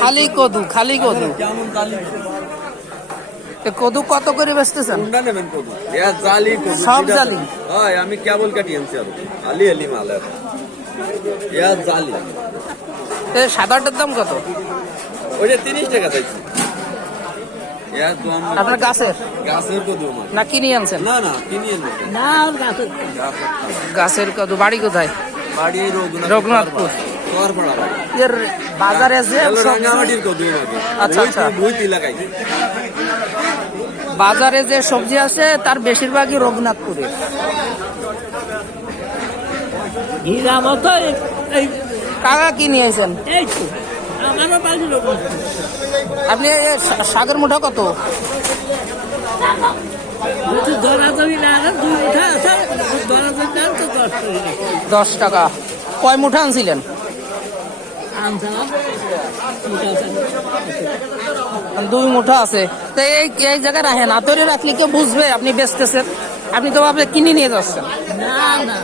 খালি কদু, খালি কদু। কদু কত করে বেচতেছেন? সব জালি। আমি কেবল কাটি আনছি আর আলি আলি মাল জালি। সাদাটার দাম কত? ওইটা 30 টাকা চাইছি। আপনার গাছের গাছের কদু না কিনে আনছেন? না না কিনে আনছি না গাছের কদু। বাড়ি কোথায়? বাড়ি রঘুনাথপুর। এর বাজারে যে রাঙ্গামাটির কদু আচ্ছা আচ্ছা, বইতি লাগাই। বাজারে যে সবজি আছে তার বেশিরভাগই রঘুনাথপুরে। হীরা মতো এই কাকা কি নিয়েছেন? এই তো আমারও বাড়ি লোক আপনি শাকের মুঠা কত? দরাদরি না 2 মুঠা আছে, দরাদরি দাম তো 10 টাকা। 10 টাকা। কয় মুঠা আনছিলেন? আনছিলাম 2 মুঠা আছে। তো এই জায়গায় রাখেন, আতরে রাখলে কেউ বুঝবে আপনি বেচতেছেন? আপনি তো ভাবলে কিনে নিয়ে যাচ্ছেন। না না